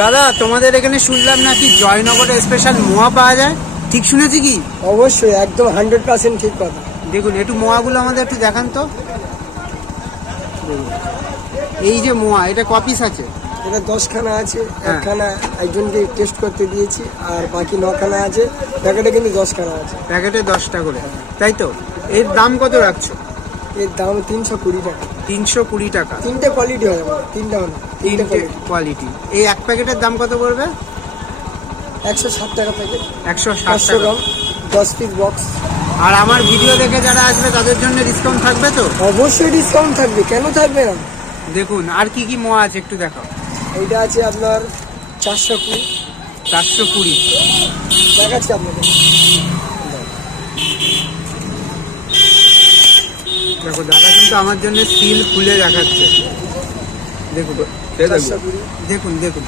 দাদা তোমাদের এখানে শুনলাম নাকি জয়নগরে স্পেশাল মোয়া পাওয়া যায়, ঠিক শুনেছি কি? অবশ্যই, একদম 100% ঠিক কথা। দেখুন একটু মোয়াগুলো আমাদের একটু দেখান তো। দেখুন, এই যে মোয়া, এটা ক পিস আছে? এটা 10খানা আছে, হ্যাঁ। একখানা একজনকে টেস্ট করতে দিয়েছি, আর বাকি 9খানা আছে। প্যাকেটে কিন্তু 10খানা আছে। প্যাকেটে 10টা করে, তাই তো? এর দাম কত রাখছো? এর দাম 320 টাকা। 320 টাকা। 3টে কোয়ালিটি হয় আমার, 3টা হলো 3টে তিনটে কোয়ালিটি। এই এক প্যাকেটের দাম কত পড়বে? 160 টাকা প্যাকেট, 160 500 টাকা। গ্রাম, 10 পিস বক্স। আর আমার ভিডিও দেখে যারা আসবে তাদের জন্য ডিসকাউন্ট থাকবে তো? অবশ্যই ডিসকাউন্ট থাকবে, কেন থাকবে না। দেখুন আর কি কি মোয়া আছে একটু দেখাও। এইটা আছে আপনার 420, 420। দেখাচ্ছি আপনাদের। দেখো দাদা কিন্তু আমার জন্য সিল খুলে দেখাচ্ছে। দেখুন 420। দেখুন দেখুন